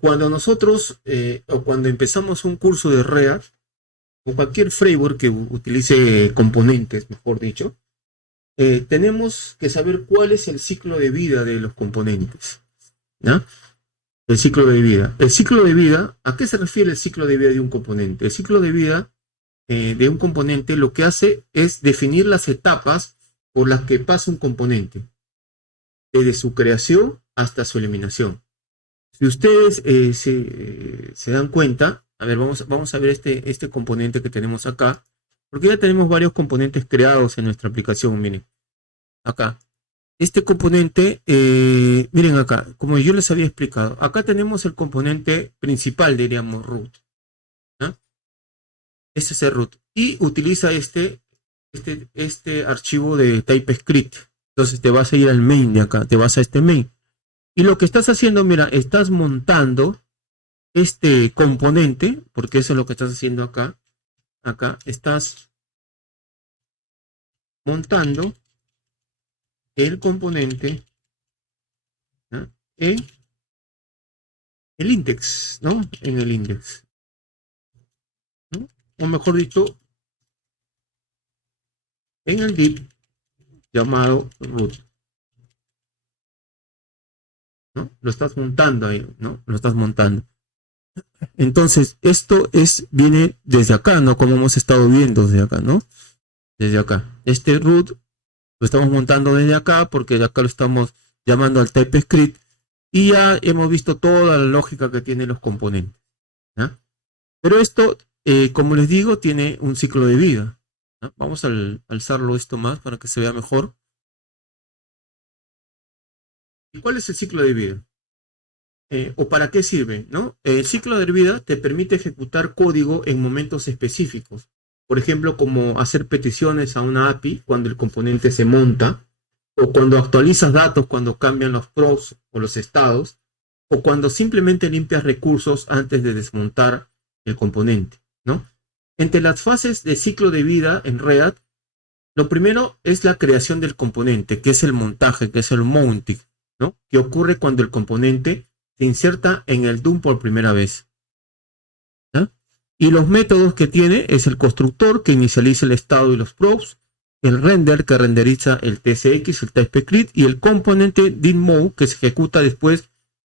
Cuando nosotros o cuando empezamos un curso de React o cualquier framework que utilice componentes, mejor dicho, tenemos que saber cuál es el ciclo de vida de los componentes, ¿no? El ciclo de vida. El ciclo de vida, ¿a qué se refiere el ciclo de vida de un componente? El ciclo de vida de un componente lo que hace es definir las etapas por las que pasa un componente, desde su creación hasta su eliminación. Si ustedes se dan cuenta, a ver, vamos a ver este componente que tenemos acá, porque ya tenemos varios componentes creados en nuestra aplicación, miren, acá. Este componente, miren acá, como yo les había explicado, acá tenemos el componente principal, diríamos root, ¿no? Este es el root, y utiliza este archivo de TypeScript. Entonces te vas a ir al main de acá, te vas a este main. Y lo que estás haciendo, mira, estás montando este componente, porque eso es lo que estás haciendo acá. Acá estás montando el componente, ¿no?, en el index, ¿no? En el index, ¿no? O mejor dicho, en el div llamado root, ¿no? Lo estás montando ahí, ¿no? Lo estás montando. Entonces, esto viene desde acá, ¿no? Como hemos estado viendo desde acá, ¿no? Desde acá. Este root lo estamos montando desde acá porque de acá lo estamos llamando al TypeScript y ya hemos visto toda la lógica que tienen los componentes, ¿no? Pero esto, como les digo, tiene un ciclo de vida, ¿no? Vamos a alzarlo esto más para que se vea mejor. ¿Y cuál es el ciclo de vida? ¿O para qué sirve, ¿no? El ciclo de vida te permite ejecutar código en momentos específicos. Por ejemplo, como hacer peticiones a una API cuando el componente se monta, o cuando actualizas datos cuando cambian los props o los estados, o cuando simplemente limpias recursos antes de desmontar el componente, ¿no? Entre las fases de ciclo de vida en React, lo primero es la creación del componente, que es el montaje, que es el mounting, ¿no? Que ocurre cuando el componente se inserta en el DOM por primera vez, ¿no? Y los métodos que tiene es el constructor, que inicializa el estado y los props, el render, que renderiza el TSX, el TypeScript, y el componente didMode, que se ejecuta después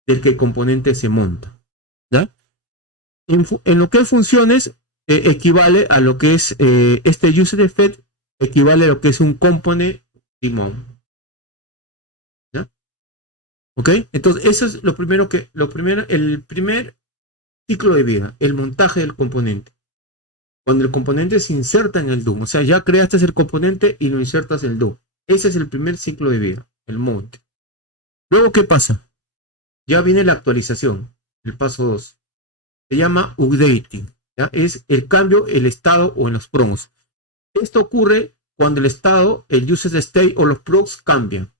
del que el componente se monta, ¿ya? En lo que es funciones, equivale a lo que es este useEffect, equivale a lo que es un component didMode, ¿ya? ¿Ok? Entonces, eso es el primer ciclo de vida, el montaje del componente. Cuando el componente se inserta en el DOM, o sea, ya creaste el componente y lo insertas en el DOM. Ese es el primer ciclo de vida, el monte. Luego, ¿qué pasa? Ya viene la actualización, el paso 2. Se llama updating, ¿ya? Es el cambio, el estado o en los prompts. Esto ocurre cuando el estado, el usage state o los prompts cambian.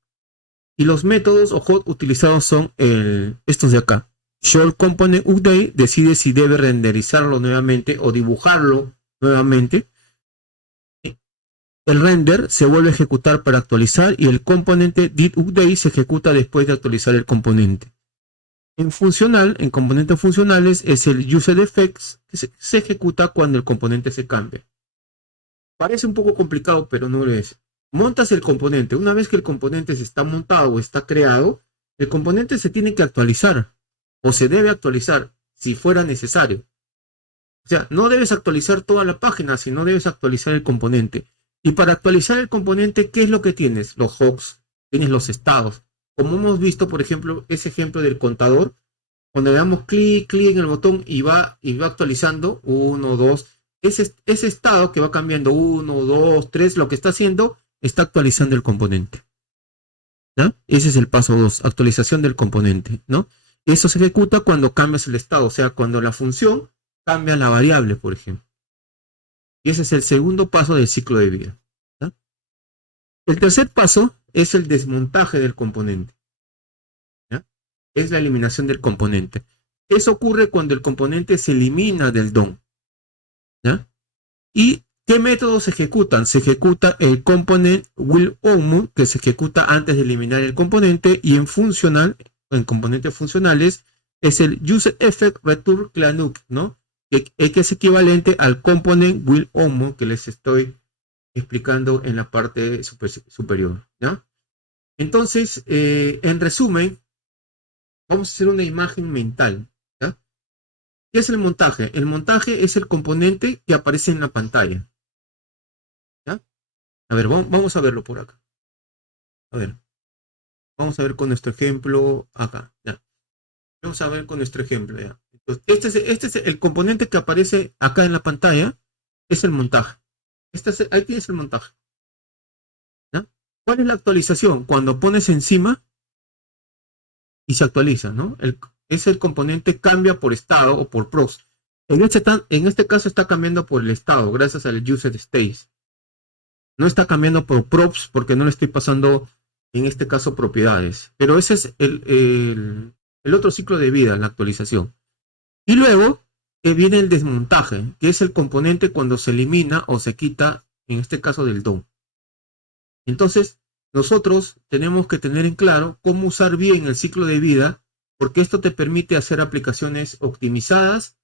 Y los métodos o hot utilizados son estos de acá. Show component update decide si debe renderizarlo nuevamente o dibujarlo nuevamente. El render se vuelve a ejecutar para actualizar y el componente did update se ejecuta después de actualizar el componente. En componentes funcionales es el useEffects que se ejecuta cuando el componente se cambia. Parece un poco complicado, pero no lo es. Montas el componente. Una vez que el componente se está montado o está creado, el componente se tiene que actualizar. O se debe actualizar si fuera necesario. O sea, no debes actualizar toda la página, sino debes actualizar el componente. Y para actualizar el componente, ¿qué es lo que tienes? Los hooks, tienes los estados. Como hemos visto, por ejemplo, ese ejemplo del contador, cuando le damos clic en el botón y va actualizando, 1, 2, ese estado que va cambiando 1, 2, 3, lo que está haciendo, está actualizando el componente, ¿no? Ese es el paso 2, actualización del componente, ¿no? Eso se ejecuta cuando cambias el estado, o sea, cuando la función cambia la variable, por ejemplo. Y ese es el segundo paso del ciclo de vida, ¿no? El tercer paso es el desmontaje del componente, ¿ya? Es la eliminación del componente. Eso ocurre cuando el componente se elimina del DOM, ¿ya? ¿Y qué métodos se ejecutan? Se ejecuta el component willOmmu, que se ejecuta antes de eliminar el componente, y en componentes funcionales es el User Effect Return Clanuk, ¿no? Que es equivalente al component will homo que les estoy explicando en la parte superior, ¿ya? Entonces, en resumen, vamos a hacer una imagen mental, ¿ya? ¿Qué es el montaje? El montaje es el componente que aparece en la pantalla, ¿ya? A ver, vamos a verlo por acá. A ver, vamos a ver con nuestro ejemplo acá, ¿ya? Vamos a ver con nuestro ejemplo, ¿ya? Entonces, este es el componente que aparece acá en la pantalla, es el montaje. Ahí tienes el montaje, ¿ya? ¿Cuál es la actualización? Cuando pones encima y se actualiza, ¿no? Es el componente cambia por estado o por props. En este caso está cambiando por el estado, gracias al user state. No está cambiando por props porque no le estoy pasando, en este caso, propiedades. Pero ese es el otro ciclo de vida, la actualización. Y luego viene el desmontaje, que es el componente cuando se elimina o se quita, en este caso, del DOM. Entonces, nosotros tenemos que tener en claro cómo usar bien el ciclo de vida, porque esto te permite hacer aplicaciones optimizadas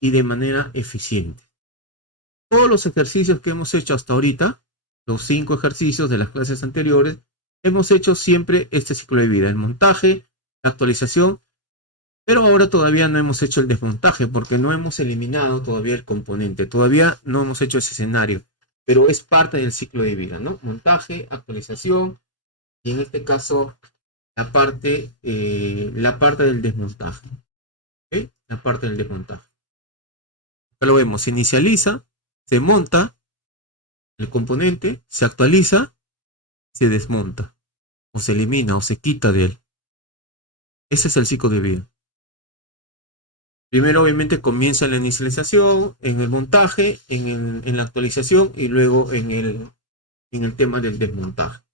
y de manera eficiente. Todos los ejercicios que hemos hecho hasta ahorita, los 5 ejercicios de las clases anteriores, hemos hecho siempre este ciclo de vida, el montaje, la actualización, pero ahora todavía no hemos hecho el desmontaje porque no hemos eliminado todavía el componente, todavía no hemos hecho ese escenario, pero es parte del ciclo de vida, ¿no? Montaje, actualización y en este caso la parte del desmontaje, ¿ok? La parte del desmontaje. Acá lo vemos, se inicializa, se monta el componente, se actualiza, se desmonta, o se elimina, o se quita de él. Ese es el ciclo de vida. Primero, obviamente, comienza la inicialización, en el montaje, en la actualización y luego en el tema del desmontaje.